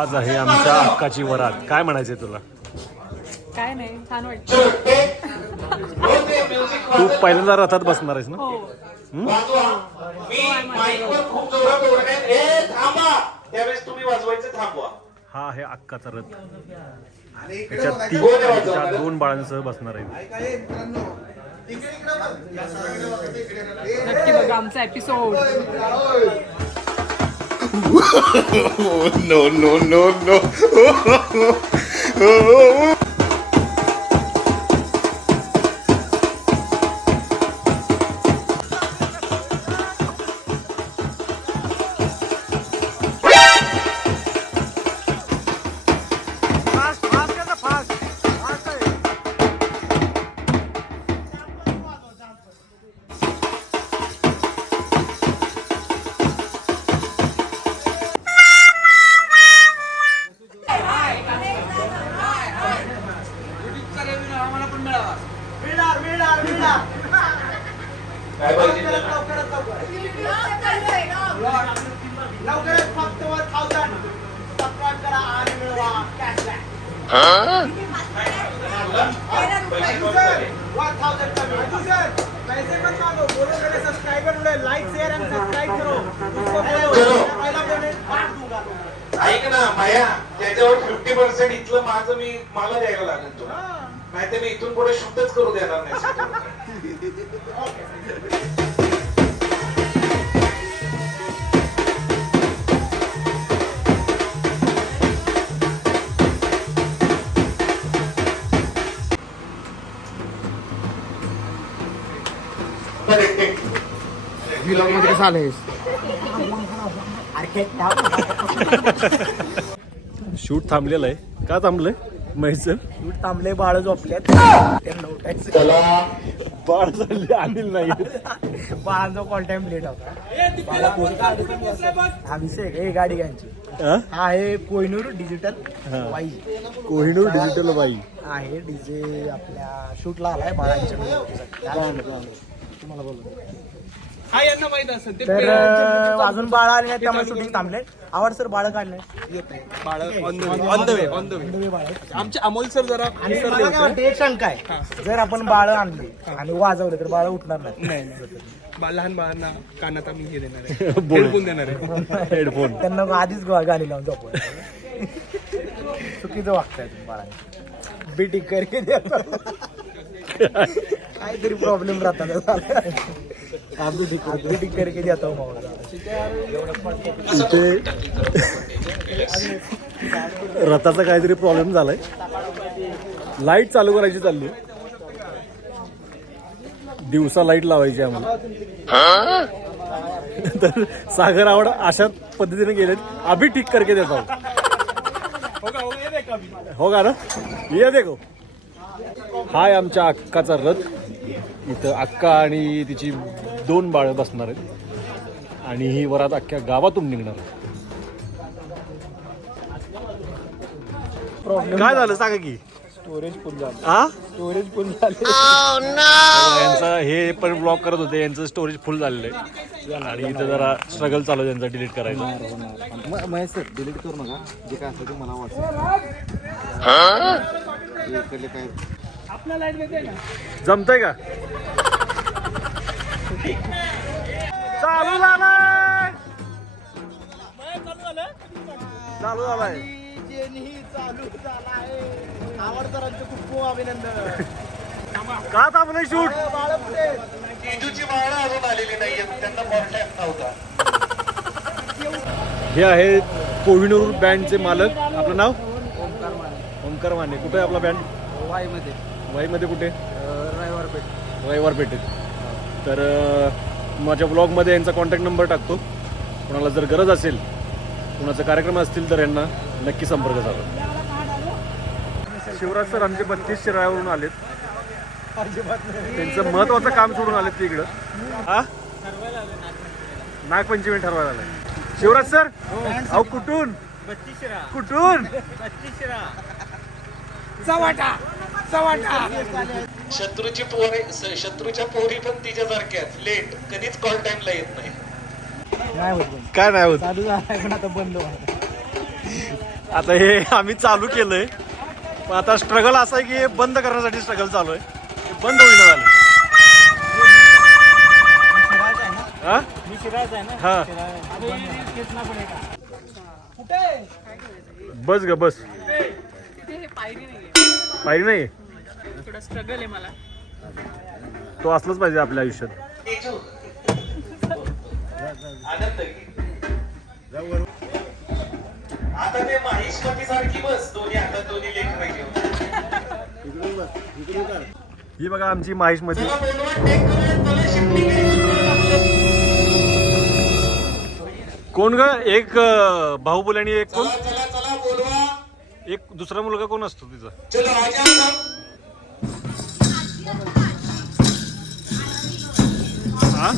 आज आहे आमच्या अक्काची वरात. काय म्हणायचंय तुला? काय नाही छान वाटतं तू पहिल्यांदा रथात बसणार आहेस ना? हो. थांबवा. हा आहे अक्काचा रथ. त्याच्यात ती तिच्या दोन बाळांसह बसणार आहे. नक्की बघा आमचा episode no, no, no, no. लवकरच फक्त वन थाउजंड सबस्क्राईब करा आणि मिळवा कॅशबॅक वन थाउजंड पैसे मत मांगो बोलो मेरे सब्सक्राइबर उड़े लाइक शेयर एंड सब्सक्राइब करो उसको बोलो चलो. मैं पहला पेमेंट काट दूंगा ऐक ना माया त्याच्यावर फिफ्टी पर्सेंट इथलं माझं मी मला द्यायला लागेल तुला नाही मी इथून पुढे शूटच करू देणार नाही शूट थांबलेलं आहे. का थांबलंय? म्हैचं थांबले बाळ झोपल्यात. बाळ चालले अनिल नाही. बाळांचा कॉल टाइम लेट होता. हा विषय आहे का? हे गाडी घ्यायची. हा? आहे कोहिनूर डिजिटल. वाई कोहिनूर डिजिटल बाई. आहे डीजे आपल्या शूटला आलाय बाळांच्या तुम्हाला बोलतो तर अं, अजून बाळ आले नाही त्यामुळे शूटिंग थांबले आवड सर बाळ काढले on the way on the way आमचे अमोल सर जरा आणि सर मला काय वाटतं, एक शंका आहे जर आपण बाळ आणली आणि वाजवले तर बाळ उठणार नाही. नाही बा- लहान बाळांना कानात आम्ही हे देणार आहे. हेडफोन देणार आहे. हेडफोन. त्यांना आधीच गा- गाणी लावून चुकीचं वागताय तुम्ही बाळांनी. बीटिंग करके देतो काहीतरी प्रॉब्लेम राहतात. ठीक करके देतो मावळा. इथे रथाचा काहीतरी प्रॉब्लेम झालाय. लाइट चालू करायची चालली. दिवसा लाइट लावायची आम्हाला. तर सागर आवड अशा पद्धतीने गेले. अभि ठीक करके देतो. हो, हो, हो का ना? ये देखो. हाय आमच्या अक्काचा रथ. इथं अक्का आणि तिची दोन बाळं बसणार आहेत. आणि ही वरात अख्ख्या गावातून निघणार आहे काय झालं. सांगा की. स्टोरेज फुल झालं. हा? स्टोरेज फुल झाले. यांचा हे पण ब्लॉक करत होते. यांचं स्टोरेज फुल झालेलं आहे. आणि इथं जरा स्ट्रगल चालू आहे त्यांचा डिलीट करायचा. महेश सर डिलीट करू नका. जे काय असेल ते मला काय जमतंय का? चालू झालाय. चालू झालाय. चालू खूप खूप अभिनंदन का थांबलंय शूट हे आहेत कोहिनूर बँडचे मालक. आपलं नाव? ओंकार माने कुठे आहे आपला बँड वाईमध्ये. वाईमध्ये कुठे? रविवार पेठ रविवार पेठेत तर अं, माझ्या ब्लॉगमध्ये यांचा कॉन्टॅक्ट नंबर टाकतो. कोणाला जर गरज असेल कोणाचे कार्यक्रम असतील तर यांना नक्की संपर्क साधा. शिवराज सर आमचे बत्तीस शिराळ्यावरून आलेत. त्यांचं महत्वाचं काम सोडून आलेत ते इकडं. हा? नागपंचमी ठरवायला आलाय. शिवराज सर अहो कुठून? कुठून? चवाटा चवाटा. शत्रूची पोरे शत्रूच्या पोरी पण तिच्यासारख्याच लेट कधीच कॉल टाइमला येत नाही. नाही. काय नाही होत? चालू झाला पण आता बंद व्हायला आता हे आम्ही चालू केलंय. पण आता स्ट्रगल असा आहे की हे बंद करण्यासाठी स्ट्रगल चालू आहे. हे बंद होईना झालं हा? हा? बस ग बस. हे पायरी नाहीये. पाहिजे नाही? थोडा स्ट्रगल आहे मला. तो असलाच पाहिजे आपल्या आयुष्यात. आता ते माहिष्मती सारखी बस. दोन्ही हातात दोन्ही लेकरं घेऊन ही बघा आमची शिफ्टिंग कोण ग? एक भाऊ आणि एक कोण? एक दुसरा मुलगा कोण असतो तिचा? चलो आजा सब हा?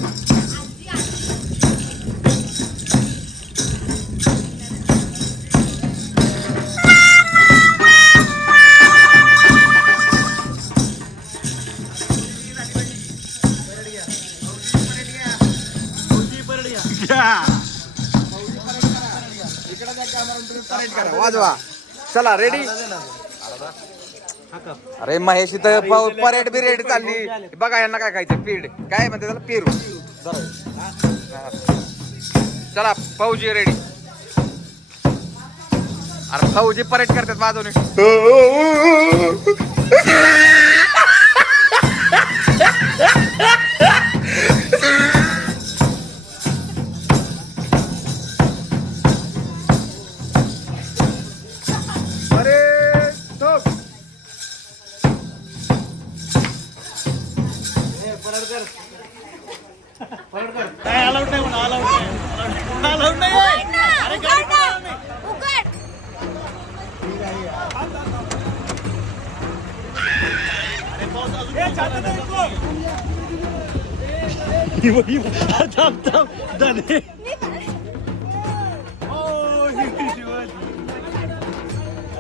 वाजवा. चला रेडी अरे महेश इथं पाऊ- परेड बिरेड चालली. बघा यांना काय खायचं पीड काय म्हणते त्याला? पेरू. चला फौजी रेडी अरे फौजी परेड करतात बाजूने.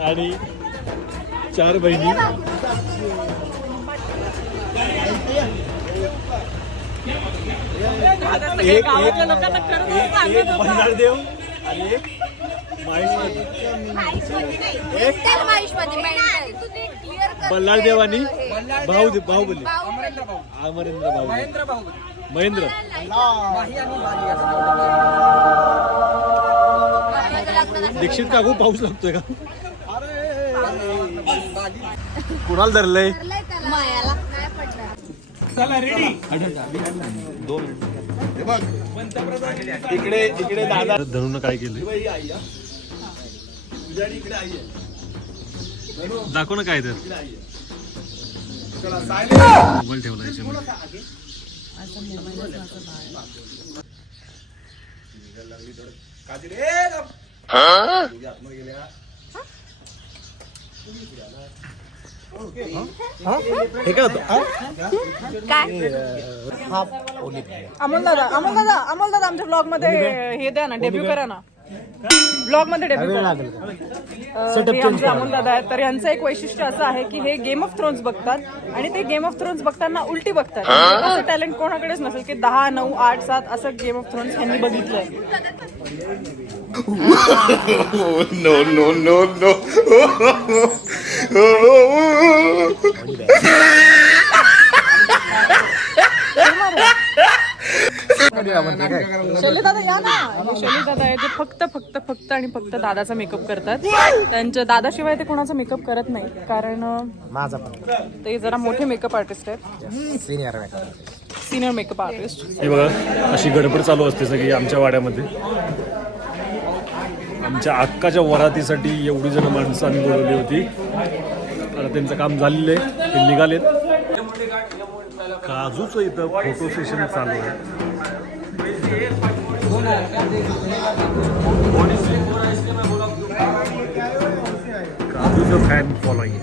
आणि चार बहिणी. सगळे गावातल्या लोकांना खरंच सांगत होता. भंडारदेव आणि एक बल्लाळदेव आणि भाऊ बाहुबली अमरेंद्र भाऊ महेंद्र दीक्षित काकू पाऊस लागतोय का? कुणाला धरलंय? इकडे इकडे दादा. धनुन काय केले दाखव ना काय तर मोबाईल ठेवला याच्यामध्ये. हे काय होतं अमोल दादा अमोल दादा अमोल दादा आमच्या ब्लॉगमध्ये हे द्या ना डेब्यू करा ना. ब्लॉगमध्ये डेब्यू हे आमचे अमोल दादा आहेत. तर यांचं एक वैशिष्ट्य असं आहे की हे गेम ऑफ थ्रोन्स बघतात आणि ते गेम ऑफ थ्रोन्स बघताना उलटी बघतात. असं टॅलेंट कोणाकडेच नसेल की दहा नऊ आठ सात असं गेम ऑफ थ्रोन्स यांनी बघितलंय. No, no, no, no. Shaile दादा या ना. हे शैले दादा आहे ते फक्त फक्त फक्त आणि फक्त दादाचा मेकअप करतात. त्यांच्या दादाशिवाय ते कोणाचा मेकअप करत नाही कारण माझा ते जरा मोठे मेकअप आर्टिस्ट आहेत. सिनियर सिनियर मेकअप आर्टिस्ट हे बघा अशी गडबड चालू असते सगळी आमच्या वाड्यामध्ये. आमच्या अक्काच्या वरातीसाठी एवढी जण माणसं आम्ही बोलवली होती. आता त्यांचं काम झालेलं आहे ते निघालेत. काजूचं इथं फोटो सेशन चालू आहे. काजूचं फॅन फॉलोईंग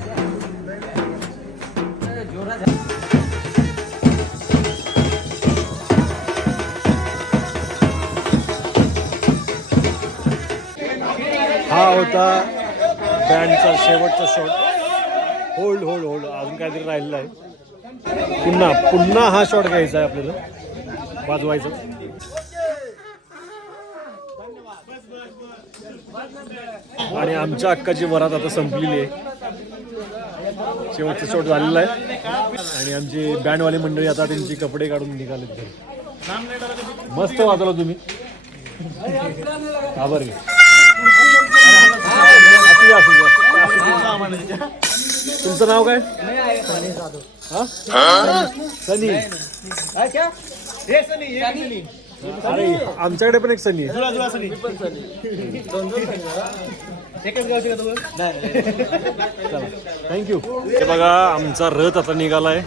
हा होता बँडचा शेवटचा शॉट होल्ड होल्ड होल्ड अजून काहीतरी राहिलेलं आहे. पुन्हा पुन्हा हा शॉट घ्यायचा आहे आपल्याला. वाजवायचा. आणि आमच्या अक्काची वरात आता संपलेली आहे. शेवटचा शॉट झालेलं आहे. आणि आमची बँडवाली मंडळी आता त्यांची कपडे काढून निघालेत घरी. मस्त वाजवला तुम्ही. आभार तुमचं नाव काय? हा? सनी. अरे आमच्याकडे पण एक सनी आहे. थँक्यू हे बघा आमचा रथ आता निघालाय.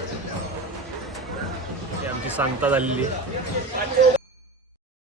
आमची सांगता झालेली. आहे.